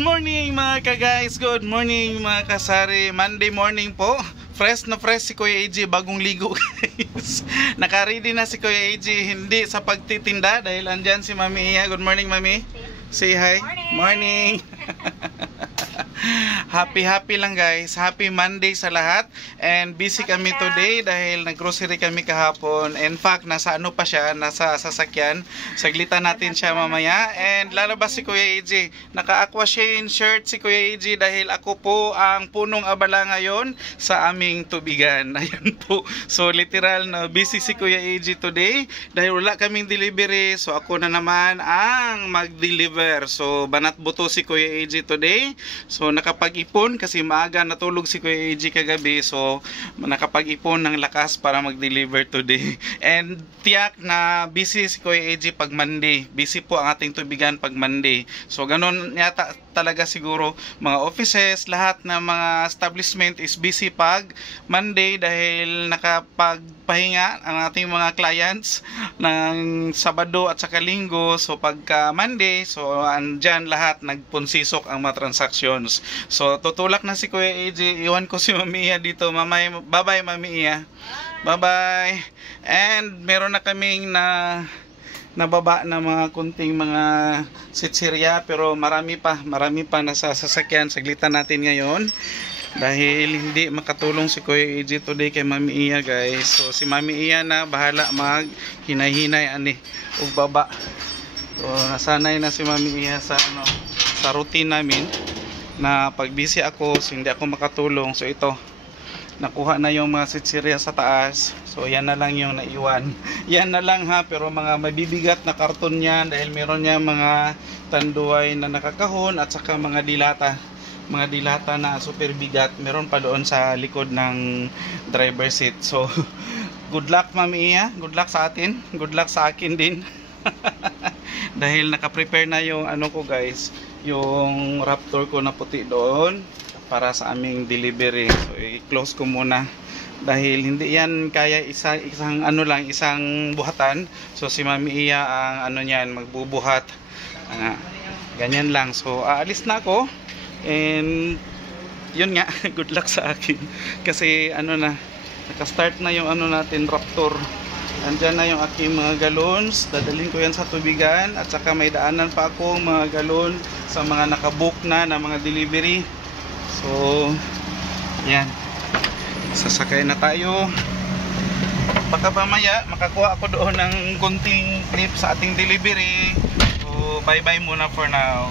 morning mga ka-guys, good morning mga kasari. Monday morning po. Fresh na fresh si Kuya AJ, bagong ligo guys. Naka-ready na si Kuya AJ, hindi sa pagtitinda dahil andyan si Mami Iya. Good morning Mami. Say hi. Morning. Happy lang guys. Happy Monday sa lahat. And busy kami today dahil nag-grocery kami kahapon. In fact, nasa ano pa siya, nasa sasakyan. Saglitan natin siya mamaya. And lalabas si Kuya AJ. Naka-aqua shane shirt si Kuya AJ dahil ako po ang punong abala ngayon sa aming tubigan. Ayan po. So literal na busy si Kuya AJ today dahil wala kaming delivery. So ako na naman ang mag-deliver. So banat buto si Kuya AJ today. So nakapag-ipon kasi maaga natulog si Kuya AJ kagabi. So nakapag-ipon ng lakas para mag-deliver today. And tiyak na busy si Kuya AJ pag Monday. Busy po ang ating tubigan pag Monday. So ganun yata talaga siguro mga offices, lahat ng mga establishment is busy pag Monday dahil nakapagpahinga ang ating mga clients ng Sabado at saka Linggo. So pagka Monday, so andyan lahat nagpunsisok ang mga transactions. So tutulak na si Kuya AJ. Iwan ko si Mami Iya dito. Bye-bye Mami Iya. Bye-bye. And meron na kaming nababa na mga kunting mga sitsirya, pero marami pa nasa sasakyan. Saglitan natin ngayon dahil hindi makatulong si Kuya AJ today kay Mami Iya guys. So si Mami Iya na bahala mag hinay-hinay ani ug baba. So nasanay na si Mami Iya sa routine namin na pag busy ako, so hindi ako makatulong. So ito, nakuha na yung mga sitsirya sa taas. So yan na lang yung naiwan. Yan na lang ha, pero mga mabibigat na karton yan dahil meron niya mga tanduay na nakakahon at saka mga dilata. Mga dilata na super bigat. Meron pa doon sa likod ng driver seat. So good luck Mami Iya. Good luck sa atin. Good luck sa akin din. Dahil naka-prepare na yung ano ko guys, yung Raptor ko na puti doon para sa aming delivery. So i-close ko muna dahil hindi yan kaya isang buhatan. So si Mami Iya ang niyan magbubuhat. Ganyan lang. So aalis na ako and yun nga, good luck sa akin kasi naka-start na yung natin Raptor. Andyan na yung aking mga galons. Dadalhin ko yan sa tubigan at saka may daanan pa ako mga galon sa mga nakabook na mga delivery. So yan, sasakay na tayo. Baka mamaya makakuha ako doon ng kunting clip sa ating delivery. So bye bye muna for now.